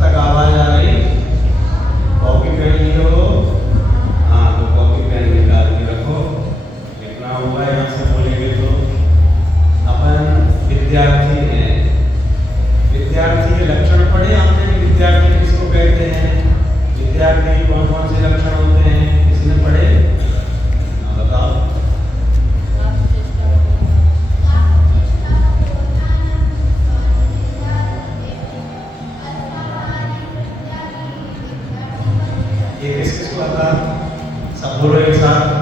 तक आवाज आ रही? कॉपी पेन लिए हो? हाँ, तो कॉपी पेन निकाल के रखो, लिखना होगा। यहाँ से बोलेंगे तो अपन विद्यार्थी हैं। विद्यार्थी के लक्षण पढ़े आपने कि विद्यार्थी किसको कहते हैं? विद्यार्थी कौन कौन से लक्षण होते हैं, किसी ने पढ़े? बताओ। ये किसको आता? सब बोलो एक साथ।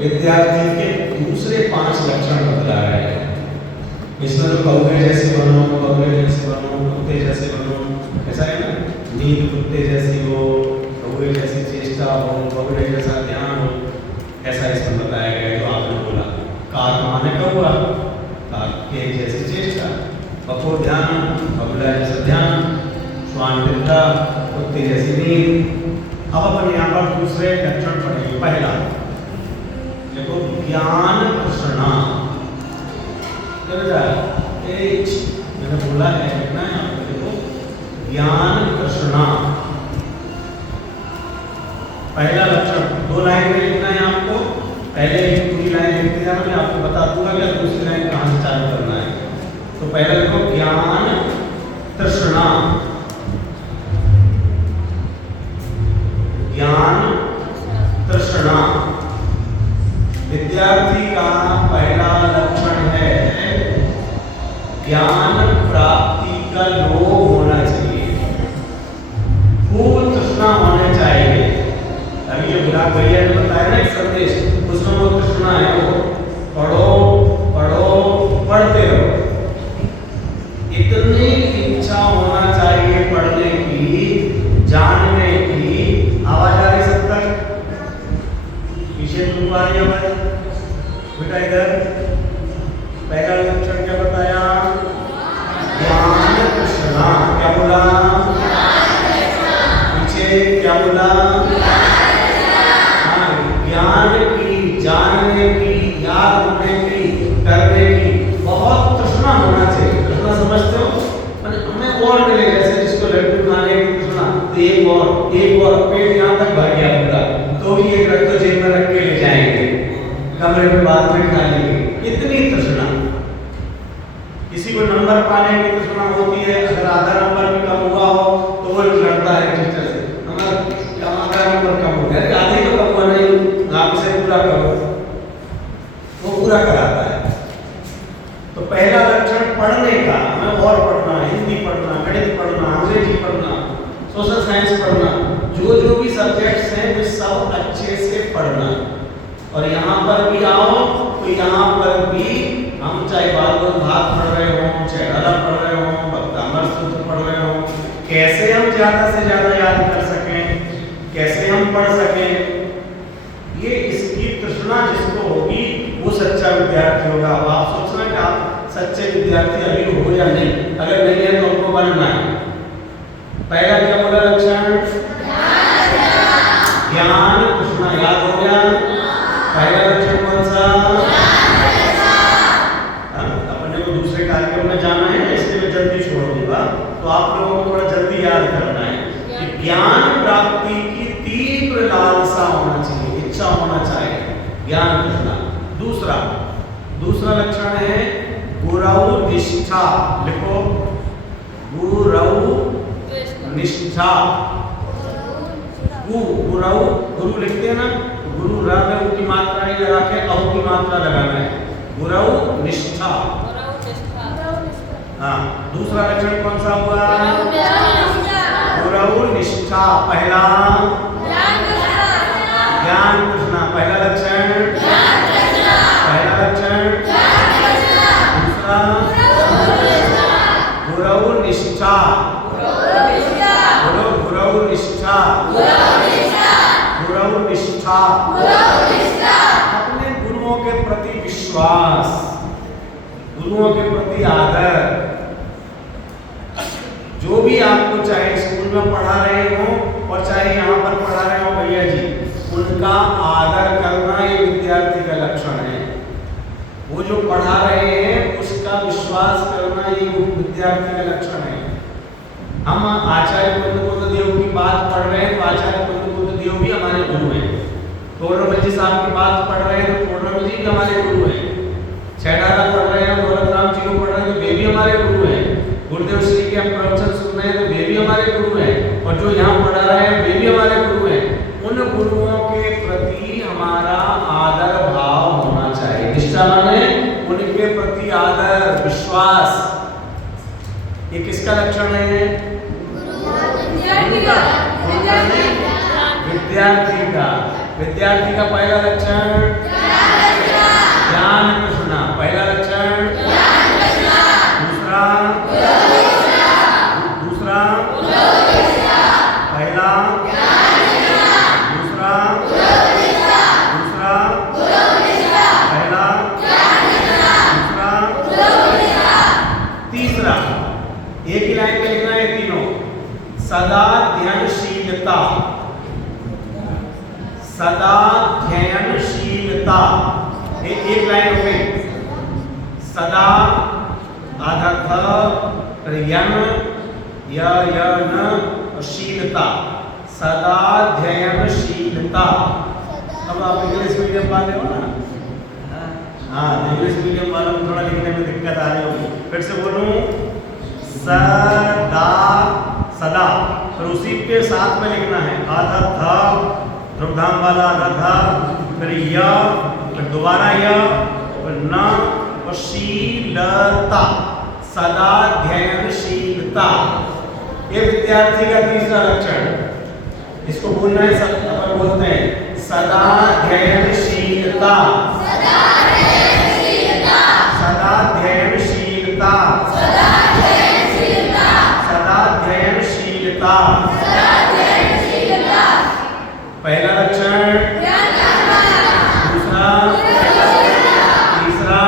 विद्यार्थी के दूसरे 5 लक्षण बतला रहे हैं। इसमें तो कौवे जैसे बनो, कौवे जैसे बनो, कुत्ते जैसे बनो, ऐसा है ना? नींद कुत्ते जैसी हो, कौवे जैसी चेष्टा हो, कौवे जैसा ध्यान हो, ऐसा इसमें बताया गया। जो आपने बोला काक माने कौवा, काक के जैसी चेष्टा, बको ध्यान, बगुला जैसा ध्यान, श्वान तिल्ला, कुत्ते जैसी नींद। अब अपन यहाँ पर दूसरे लक्षण पढ़ेंगे। पहला देखो, ज्ञान तृष्णा। मैंने बोला है लिखना है आपको। देखो, ज्ञान तृष्णा पहला लक्षण। 2 लाइन में लिखना है आपको। पहले ही पूरी लाइन लिखते जाना, मैं आपको बता दूंगा कि दूसरी लाइन कहाँ से चालू करना है। तो पहले देखो, ज्ञान तृष्णा। ज्ञान तृष्णा विद्यार्थी का पहला लक्षण है। ज्ञान प्राप्ति का लोभ होना चाहिए, खूब तृष्णा होने चाहिए। अभी जो गुलाब भैया ने बताया ना एक संदेश, उसमें वो तृष्णा है। वो पढ़ो पढ़ो पढ़ते रहो, इतनी इच्छा होना चाहिए पढ़ने की, जानने की। आवाज आ रही सब तक? पीछे तुम आ रही है बेटा? इधर पहला लक्षण क्या बताया? ज्ञान तृष्णा। क्या बोला? पीछे क्या बोला? हाँ, ज्ञान की, जानने की, याद होने की, करने की बहुत तृष्णा होना चाहिए। तृष्णा समझते हो? हमें और मिले, जैसे जिसको लड्डू खाने की तृष्णा, तो एक और पेट यहाँ तक भर गया पूरा, तो भी एक रख तो जेब में रख के ले जाएंगे, कमरे में बाद में खा लेंगे। इतनी तृष्णा। किसी को नंबर पाने की तृष्णा होती है। अगर आधा नंबर भी कम हुआ हो तो वो लड़ता है टीचर से, हमारा आधा नंबर कम हो गया। आधे तो कम हुआ नहीं, आप इसे पूरा करो, वो पूरा कराता है। तो पहला लक्षण पढ़ने का, हमें और पढ़ना, हिंदी पढ़ना, गणित पढ़ना, अंग्रेजी पढ़ना, सोशल साइंस पढ़ना, जो भी सब्जेक्ट्स हैं वे सब अच्छे से पढ़ना। और यहाँ पर भी आओ तो यहाँ पर भी हम चाहे भागवत भाग पढ़ रहे हो, चाहे अदब पढ़ रहे हो, भक्तामृत सूत्र पढ़ रहे हो, कैसे हम ज्यादा से ज्यादा याद कर सकें, कैसे हम पढ़ सकें, ये इसकी तृष्णा जिसको होगी वो सच्चा विद्यार्थी होगा। अब आप सोचना कि आप सच्चे विद्यार्थी अभी हो या नहीं। अगर नहीं है तो हमको बनना है। पहला क्या बोला लक्षण? ज्ञान तृष्णा। याद हो गया? पहला लक्षण कौन सा? अपने को दूसरे कार्यक्रम में जाना है, इसलिए मैं जल्दी छोड़ दूंगा, तो आप लोगों को थोड़ा जल्दी याद करना है कि ज्ञान प्राप्ति की तीव्र लालसा होना चाहिए, इच्छा होना चाहिए, ज्ञान तृष्णा। दूसरा लक्षण है गुरौ निष्ठा। लिखो, गुरौ निष्ठा। गुरौ, गुरु लिखते हैं ना, गुरु र में उ की मात्रा नहीं लगा के औ की मात्रा लगाना है। गुरौ निष्ठा। हाँ, दूसरा लक्षण कौन सा हुआ? गुरौ निष्ठा। पहला ज्ञान तृष्णा। पहला लक्षण, पहला लक्षण। दूसरा गुरौ निष्ठा। बोलो, गुरौ निष्ठा। गुरौ निष्ठा। अपने गुरुओं के प्रति विश्वास, गुरुओं के प्रति आदर, जो भी आपको चाहे स्कूल में पढ़ा रहे हो और चाहे यहाँ पर पढ़ा रहे हो भैया जी, उनका आदर करना ये विद्यार्थी का लक्षण है। वो जो पढ़ा रहे हैं उसका विश्वास करना ये विद्यार्थी का लक्षण है। हम आचार्य कुंद देव की बात पढ़ रहे हैं तो आचार्य कुंद देव भी हमारे गुरु हैं। तोड़रमल जी साहब की बात पढ़ रहे हैं तो तोड़रमल जी भी हमारे गुरु हैं। छैडारा पढ़ रहे हैं, दौलतराम जी को पढ़ रहे हैं तो वे भी हमारे गुरु हैं। गुरुदेव श्री के हम प्रवचन सुन रहे हैं तो वे भी हमारे गुरु हैं। और जो यहाँ पढ़ा रहे हैं वे भी हमारे गुरु हैं। उन गुरुओं के प्रति हमारा आदर भाव होना चाहिए। निष्ठा माने उनके प्रति आदर, विश्वास, ये किसका लक्षण है? विद्यार्थी का। विद्यार्थी का पहला लक्षण ज्ञान कृष्णा। पहला लक्षण दूसरा पहला दूसरा पहला दूसरा तीसरा। एक ही लाइन में लिखना है तीनों। सदा ध्यानशीलता, सदा ध्यानशीलता, एक लाइन हो गई। सदा आधा थ यन य न शीलता, सदा ध्यानशीलता। अब आप इंग्लिश मीडियम वाले हो ना? हाँ, इंग्लिश मीडियम वालों को थोड़ा लिखने में दिक्कत आ रही होगी। फिर से बोलूं, सदा, सदा, फिर उसी के साथ में लिखना है। आधा था ध्रुवधाम वाला आधा था, फिर य, फिर दोबारा य, फिर न और शीलता, सदा ध्यानशीलता। ये विद्यार्थी का तीसरा लक्षण। इसको बोलना है, सब अपन बोलते हैं सदा ध्यानशीलता, सदा ध्यानशीलता, सदा ध्यानशीलता, सदा ध्यानशीलता, सदा ध्यानशीलता, सदा ध्यानशीलता। पहला लक्षण दूसरा तीसरा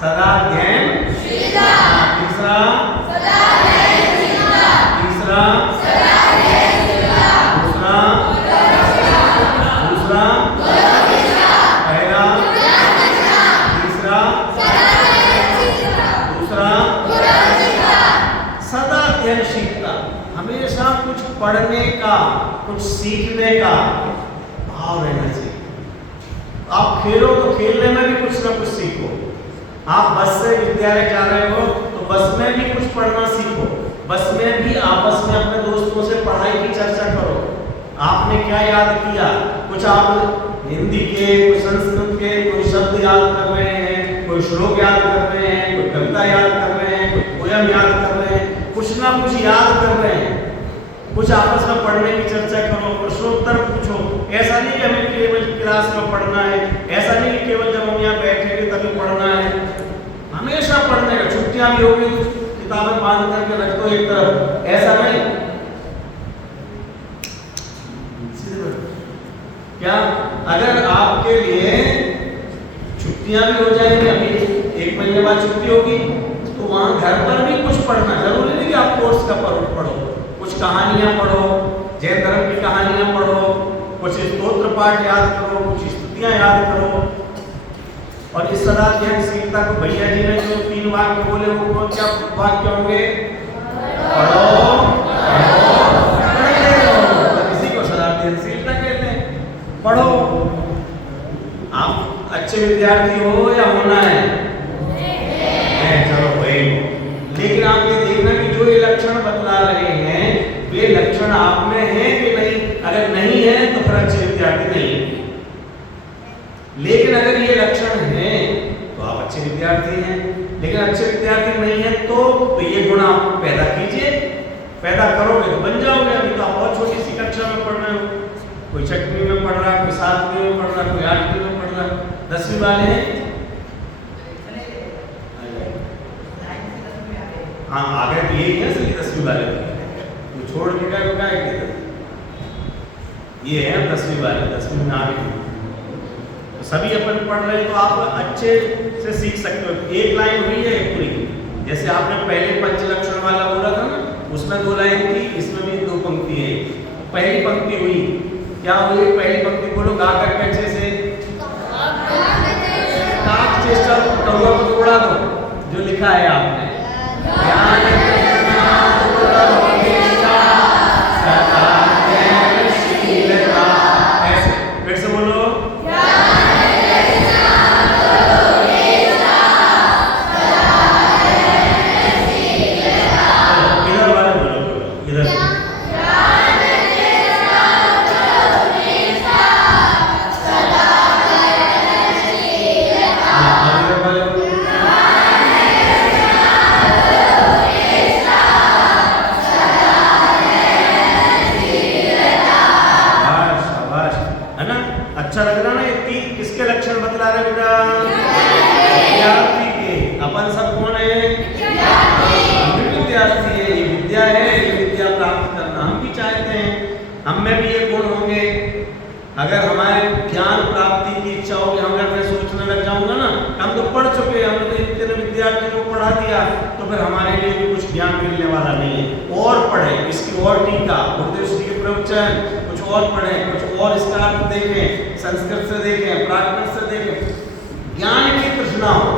सदा ध्यानशीलता, तीसरा तीसरा दूसरा पहला तीसरा दूसरा सदा ध्यानशीलता। हमेशा कुछ पढ़ने का, कुछ सीखने का भाव रहना चाहिए। आप खेलो तो खेलने में भी कुछ ना कुछ सीखो। आप बस से विद्यालय जा रहे हो तो बस में भी कुछ पढ़ना सीखो। बस में भी आपस में अपने दोस्तों से पढ़ाई की चर्चा करो। आपने क्या याद किया? कुछ आप हिंदी के, कुछ संस्कृत के, कोई शब्द याद कर रहे हैं, कोई श्लोक याद कर रहे हैं, कोई कविता याद कर रहे हैं, कोई पोयम याद कर रहे हैं, कुछ ना कुछ याद कर रहे हैं। कुछ आपस में पढ़ने की चर्चा करो, प्रश्नोत्तर पूछो। ऐसा नहीं कि हमें केवल क्लास में पढ़ना है, ऐसा नहीं कि केवल जब हम यहाँ बैठेंगे तभी पढ़ना है। हमेशा पढ़ने का। छुट्टियां भी होगी किताबें बांध करके रख दो एक तरफ, ऐसा नहीं। क्या अगर आपके लिए छुट्टियां भी हो जाएंगी, अभी 1 महीने बाद छुट्टी होगी, तो वहां घर पर भी कुछ पढ़ना। जरूरी नहीं कि आप कोर्स का पढ़ो, कुछ कहानियां पढ़ो, जैन धर्म की कहानियां पढ़ो, कुछ स्तोत्र पाठ याद करो, कुछ स्तुतियां याद करो। और इस सदा ध्यानशीलता को भैया जी ने जो 3 वाक्य बोले वो कौन क्या वाक्य होंगे? पढ़ो पढ़ते रहो। इसी को सदा ध्यानशीलता कहते हैं। पढ़ो। आप अच्छे विद्यार्थी हो या होना है? चलो भाई। लेकिन आप ये देखना कि जो ये लक्षण बतला रहे हैं वे लक्षण आप में है कि नहीं। अगर नहीं है तो फिर अच्छे विद्यार्थी नहीं है। लेकिन अगर ये लक्षण है तो आप अच्छे विद्यार्थी हैं। लेकिन अच्छे विद्यार्थी नहीं है तो ये गुण आप पैदा कीजिए। पैदा करोगे तो बन जाओगे। अभी तो आप बहुत छोटी सी कक्षा में पढ़ रहे हो। कोई 6वीं में पढ़ रहा है, कोई 7वीं में पढ़ रहा है, कोई 8वीं में पढ़ रहा है। 10वीं वाले हैं? हाँ, आगे तो यही है सभी 10वीं वाले। तो छोड़ के क्या होगा? ये है 10वीं वाले, 10वीं में आ गए। सभी अपन पढ़ रहे हैं तो आप अच्छे से सीख सकते हो। एक लाइन हुई है पूरी, जैसे आपने पहले पंचलक्षण वाला बोला था ना, उसमें 2 लाइन थी, इसमें भी 2 पंक्ति है। पहली पंक्ति हुई, क्या हुई पहली पंक्ति? बोलो गा करके अच्छे से। काक चेष्टा कौवा को तोड़ा दो, जो लिखा है आपने। ज्ञान तृष्णा पूर्वोपेक्षा सदा ज्ञानशीलता। ऐसे फिर से बोलो। अच्छा लग रहा ना? ये 3 किसके लक्षण बतला रहे बेटा? विद्यार्थी के। अपन सब कौन है? विद्यार्थी है। ये विद्या है, ये विद्या प्राप्त करना हम भी चाहते हैं। हम में भी ये गुण होंगे। अगर हमारे ज्ञान प्राप्ति की इच्छा होगी, अगर मैं सोचने लग जाऊंगा ना, हम तो पढ़ चुके हैं, हमने तो इतने विद्यार्थियों को पढ़ा दिया, तो फिर हमारे लिए भी कुछ ज्ञान मिलने वाला नहीं है। और पढ़े, इसकी और टीका, गुरुदेव श्री के प्रवचन कुछ और पढ़ें, कुछ और इसका अर्थ देखें, संस्कृत से देखें, प्राकृत से देखें। ज्ञान की तृष्णा हो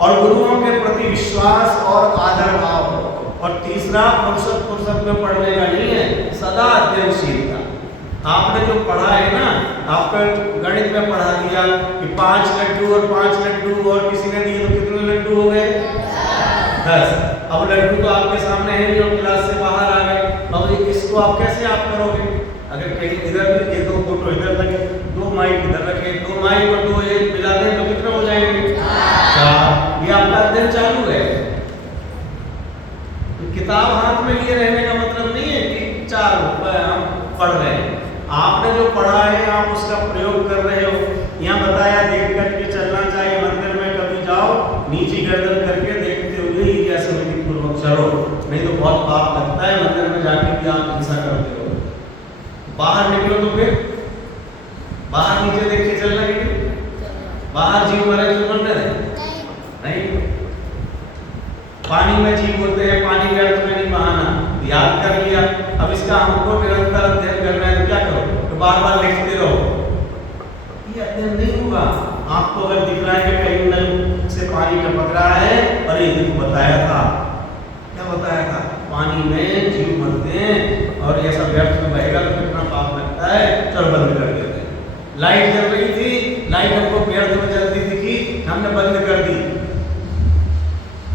और गुरुओं के प्रति विश्वास और आदर भाव हो। और तीसरा फुर्सत में पढ़ने का नहीं है, सदा अध्ययनशीलता। आपने जो पढ़ा है ना, आपका गणित में पढ़ा दिया कि 5 लड्डू और 5 लड्डू, और किसी ने दिए तो कितने लड्डू हो गए? 10। अब लड्डू तो आपके सामने है नहीं और क्लास से बाहर आ गए। अब इसको आप कैसे आप करोगे? अगर कहीं इधर ये 2 फोटो इधर लगे, 2 माइक इधर रखे, 2 माइक और 2 एक मिला दें तो कितने हो जाएंगे? 4। ये आपका अध्ययन चालू है। तो किताब हाथ में लिए रहने का मतलब नहीं है कि 4 हम पढ़ रहे हैं। आपने जो पढ़ा है आप उसका प्रयोग कर रहे हो। यहाँ बताया देख करके चलना चाहिए। मंदिर में कभी जाओ, नीची गर्दन करके देखते हुए ही क्या समझी पूर्वक चलो, नहीं तो बहुत पाप लगता है। मंदिर में जाके भी आप हिंसा करते हो। बाहर निकलो तो फिर बाहर नीचे देख के चलना है। बाहर जीव मरे तो मंदिर है नहीं। पानी में जीव होते हैं, पानी व्यर्थ में नहीं बहाना। याद कर लिया, अब इसका हमको निरंतर अध्ययन करना है तो क्या करो? तो बार-बार लिखते रहो। ये अध्ययन नहीं होगा। आपको अगर दिख रहा है कि कहीं नल से पानी टपक रहा है, और ये दिन बताया था, क्या बताया था? पानी में जीव मरते हैं और ये सब व्यर्थ में बहेगा तो कितना पाप लगता है। चलो बंद कर देते हैं। लाइट जल रही थी, लाइट हमको व्यर्थ में जलती दिखी, हमने बंद कर दी।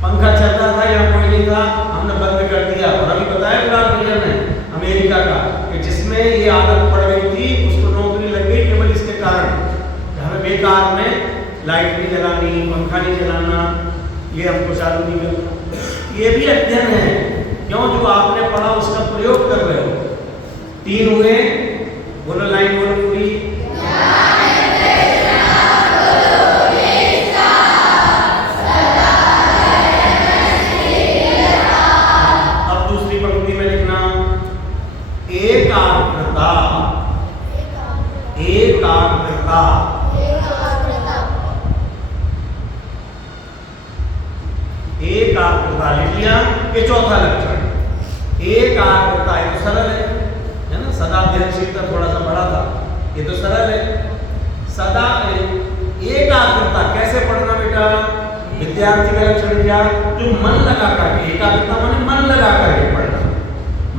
पंखा चल रहा था या कोई नहीं था, हमने बंद कर दिया। और अभी बताया विराट भैया ने अमेरिका का कि जिसमें ये आदत पड़ गई थी उसको नौकरी लग गई केवल इसके कारण। हमें बेकार में लाइट नहीं जलानी, पंखा नहीं जलाना, ये हमको चालू नहीं करना। ये भी अध्ययन है। क्यों? जो आपने पढ़ा उसका प्रयोग कर रहे हो। 3 हुए, बोलो लाइन बोलो पूरी। अब दूसरी पंक्ति में लिखना एकाग्रता। एकाग्रता एकाग्रता लिख लिया। ये चौथा लक्षण एकाग्रता। ये तो सरल है ना? सदा अध्ययनशीलता थोड़ा सा बड़ा था, ये तो सरल है। सदा एकाग्रता कैसे पढ़ना बेटा? विद्यार्थी का लक्षण क्या? जो मन लगा करके, एकाग्रता माने मन लगा करके पढ़ना।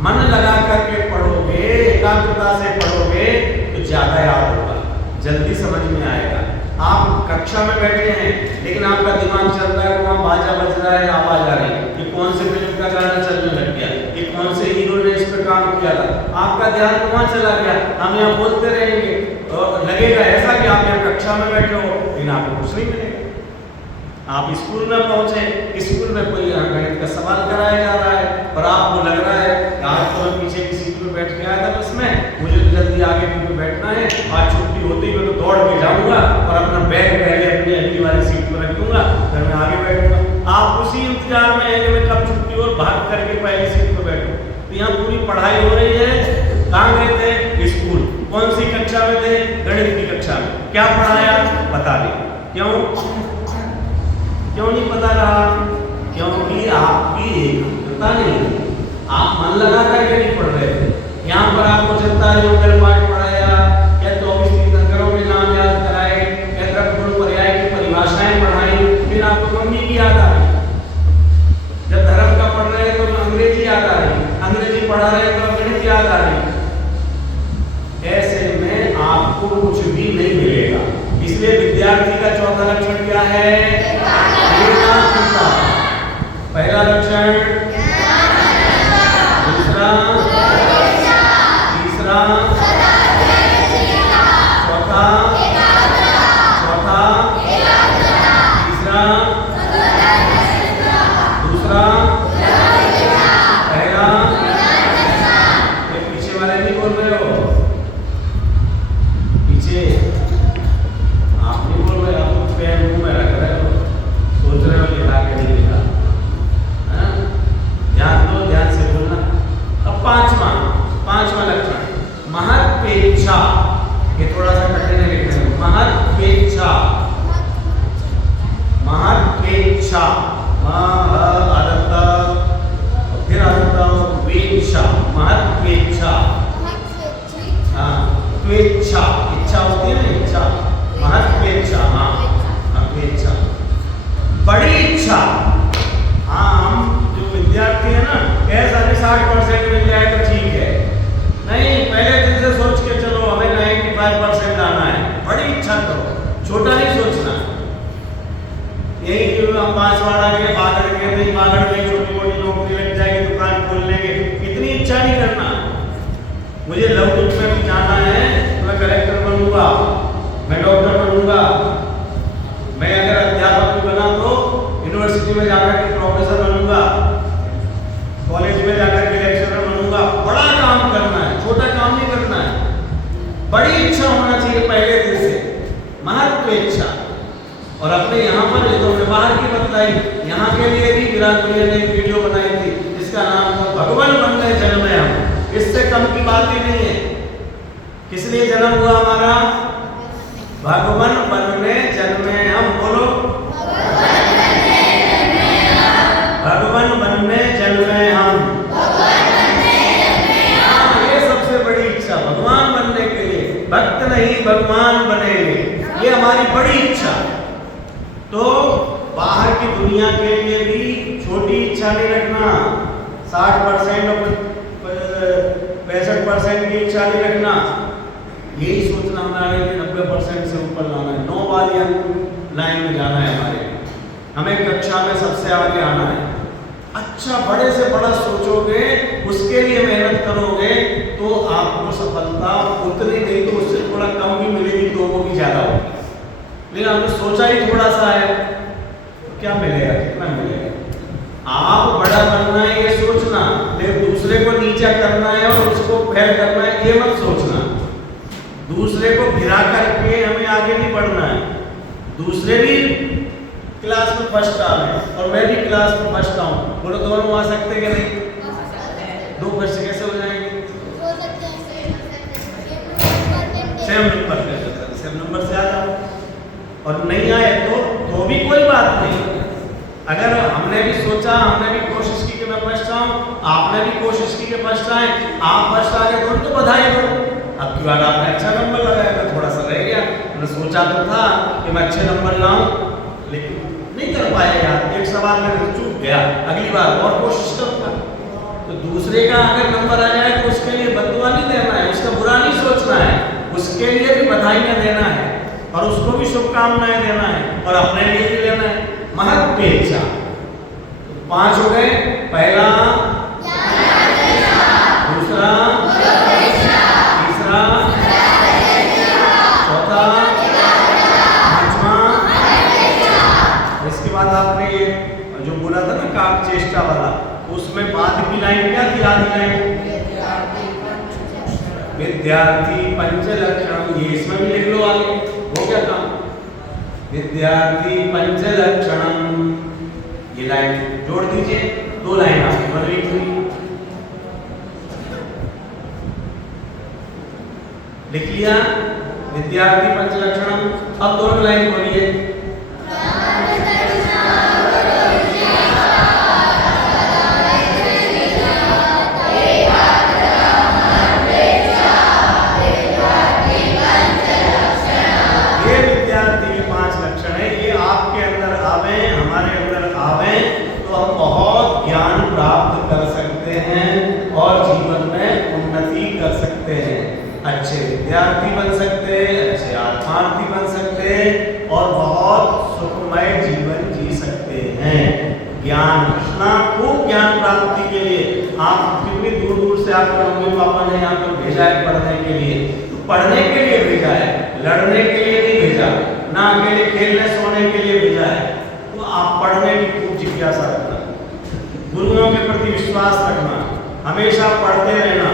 मन लगा करके पढ़ोगे, एकाग्रता से पढ़ोगे तो ज्यादा याद होगा, जल्दी समझ में आएगा। आप कक्षा में बैठे हैं लेकिन आपका दिमाग चल रहा है, वहाँ बाजा बज रहा है, आवाज आ रही है, ये कौन से फिल्म का गाना चलने लग गया, ये कौन से हीरो ने इस पर काम किया था, आपका ध्यान वहाँ चला गया। हम यहाँ बोलते रहेंगे और लगेगा ऐसा कि आप यहाँ कक्षा में बैठे हो लेकिन आपको कुछ नहीं मिलेगा। आप स्कूल में पहुंचे, स्कूल में कोई गणित का सवाल कराया जा रहा है और आपको लग रहा है आज तो मैं पीछे की सीट पर बैठ के आया था बस में, मुझे तो जल्दी आगे क्योंकि बैठना है, आज छुट्टी होती ही मैं तो दौड़ के जाऊंगा और अपना बैग पहले अपनी अगली वाली सीट पर रख दूंगा, फिर मैं आगे बैठूंगा। आप उसी इंतजार में हैं कि मैं कब छुट्टी और भाग करके पहली सीट पर बैठूं। तो यहाँ पूरी पढ़ाई हो रही है। कहाँ गए थे? स्कूल। कौन सी कक्षा में थे? गणित की कक्षा में। क्या पढ़ाया? बता दें। क्यों नहीं पता रहा? क्योंकि आपकी एकाग्रता नहीं है, आप मन लगा करके नहीं पढ़ रहे थे। यहाँ पर आपको चिंता योगल पाठ पढ़ाया या 24 तीर्थंकरों के नाम याद कराए या द्रव्य पर्याय की परिभाषाएं पढ़ाई, फिर आपको मम्मी की याद आ रही। जब धर्म का पढ़ रहे हैं तो अंग्रेजी याद आ रही, अंग्रेजी पढ़ा रहे हैं तो गणित याद आ रही। ऐसे में आपको कुछ भी नहीं मिलेगा। इसलिए विद्यार्थी का चौथा लक्षण क्या है? एकाग्रता। पहला लक्षण, दूसरा, तीसरा, चौथा, तीसरा, दूसरा, पहला। पीछे वाले नहीं बोल रहे हो, पीछे आप नहीं बोल रहे, आप तो पेन मुंह में रख रहे हो, सोच रहे हो लिखा के नहीं लिखा। ध्यान दो, ध्यान से बोलना। अब पांचवा लक्षण महत्वेच्छा। ये थोड़ा सा कठिन है लिखने में। महत्वेच्छा, महत्वेच्छा, फिर वेच्छा, महत्वेच्छा। हाँ, त्वेच्छा, इच्छा होती है ना, इच्छा, महत्वेच्छा। हाँ, महत्वेच्छा, बड़ी इच्छा। हाँ, हम जो विद्यार्थी है ना, ऐसा नहीं 60% मिल जाए तो ठीक है, नहीं, पहले दिन से सोच के चलो हमें 95% आना है। बड़ी इच्छा करो, छोटा नहीं सोचना। यही हम बांसवाड़ा के बागड़ के नहीं, बागड़ में छोटी मोटी नौकरी लग जाएगी, दुकान खोल लेंगे, इतनी इच्छा नहीं करना। मुझे लौकिक में भी जाना है, मैं कलेक्टर बनूंगा, मैं डॉक्टर बनूंगा, मैं अगर अध्यापक भी बना तो यूनिवर्सिटी में जाकर के प्रोफेसर बनूंगा, कॉलेज में जाकर के लेक्चरर बनूंगा। बड़ा काम करना है, छोटा काम नहीं करना है। बड़ी इच्छा होना चाहिए पहले दिन से, महत्वेच्छा। और अपने यहाँ पर जो तो बाहर की बताई, यहाँ के लिए भी विराट भैया ने एक वीडियो बनाई थी जिसका नाम था भगवान बनने जन्मे हम। इससे कम की बात ही नहीं है। किस लिए जन्म हुआ हमारा? भगवान बनने जन्मे हम। बोलो, भगवान बनने जन्मे हम। ये सबसे बड़ी इच्छा, भगवान बनने के लिए। भक्त नहीं, भगवान बनेंगे, ये हमारी बड़ी इच्छा। तो बाहर की दुनिया के लिए भी छोटी इच्छा नहीं रखना। 60% और 65% की इच्छा नहीं रखना। यही सोचना हमारे लिए 90% से ऊपर लाना है, 9 वाली लाइन में जाना है हमारे। हमें कक्षा में सबसे आगे आना है। अच्छा, बड़े से बड़ा सोचोगे, उसके लिए मेहनत करोगे तो आपको सफलता उतनी नहीं तो उससे थोड़ा कम भी मिलेगी, तो वो भी ज्यादा होगी। लेकिन हमने सोचा ही थोड़ा सा है तो क्या मिलेगा, कितना मिलेगा? आप बड़ा बनना है ये सोचना, लेकिन दूसरे को नीचा करना है और उसको फेल करना है ये मत सोचना। दूसरे को गिरा करके हमें आगे नहीं बढ़ना है। दूसरे भी क्लास में फर्स्ट आ रहे और मैं भी क्लास में फर्स्ट आऊं, बोलो दोनों आ सकते कि नहीं? 2 फर्स्ट कैसे हो जाएंगे? सेम नंबर से आ जाओ। और नहीं आए तो भी कोई बात नहीं। अगर हमने भी सोचा, हमने भी कोशिश की कि मैं फर्स्ट आऊं, आपने भी कोशिश की कि फर्स्ट आए, आप फर्स्ट आ गए तो बधाई दो। अब की बार आपने अच्छा नंबर लगाया, मैं थोड़ा सा रह गया। मैंने सोचा तो था कि मैं अच्छे नंबर लाऊं, लेकिन नहीं कर पाया यार, एक सवाल में चूक गया, अगली बार और कोशिश करूंगा। तो दूसरे का अगर नंबर आ जाए तो उसके लिए बददुआ नहीं देना है, उसका बुरा नहीं सोचना है, उसके लिए भी बधाइयां देना है और उसको भी शुभकामनाएं देना है और अपने लिए भी लेना है। महत्वेच्छा। तो 5 हो गए। पहला, दूसरा, तीसरा, चौथा, पांचवा। इसके बाद आपने ये जो बोला था ना काम चेष्टा वाला, उसमें बाद की लाइन क्या थी? आधी लाइन विद्यार्थी पंच लक्षण। ये इसमें भी लिख लो आगे, हो गया काम। विद्यार्थी पंच लक्षणम, ये लाइन जोड़ दीजिए। 2 लाइन आपकी बन रही थी, लिख लिया विद्यार्थी पंच लक्षणम। अब दोनों लाइन बोलिए। प्राप्त कर सकते हैं और जीवन में उन्नति कर सकते हैं, अच्छे विद्यार्थी बन सकते हैं, अच्छे आत्मार्थी बन सकते हैं और बहुत सुखमय जीवन जी सकते हैं। ज्ञान तृष्णा, खूब ज्ञान प्राप्ति के लिए आप कितनी दूर दूर से आपके मम्मी पापा ने यहाँ पर भेजा है पढ़ने के लिए, तो पढ़ने के लिए भेजा है, लड़ने के लिए नहीं भेजा, ना अकेले खेलने सोने के लिए भेजा है। तो आप पढ़ने की खूब जिज्ञासा रखना, गुरुओं के प्रति विश्वास रखना, हमेशा पढ़ते रहना,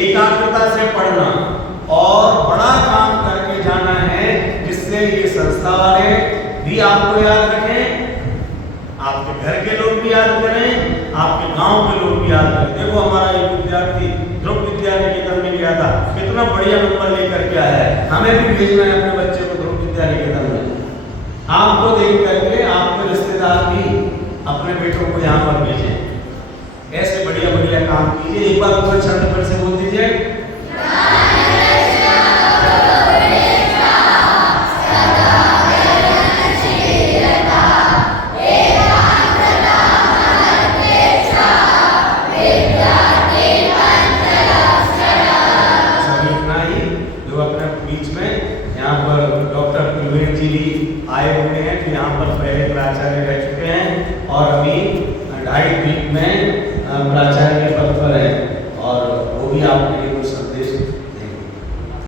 एकाग्रता से पढ़ना और बड़ा काम करके जाना है जिससे ये संस्था वाले भी आपको याद रखें, आपके घर के लोग भी याद करें, आपके गांव के लोग भी याद करें। देखो हमारा एक विद्यार्थी ध्रुव विद्यानिकेतन में गया था, कितना बढ़िया नंबर लेकर के आया है, हमें भी भेजना है अपने बच्चे को ध्रुव विद्यानिकेतन में। आपको देख करके आपके रिश्तेदार भी अपने बेटों को यहाँ पर भेजें। ऐसे बढ़िया बढ़िया काम कीजिए। एक बार ऊपर छंद पर से बोल दीजिए, आए हुए हैं कि यहाँ पर पहले प्राचार्य रह चुके हैं और अभी 2.5 वीक में प्राचार्य के पद पर है।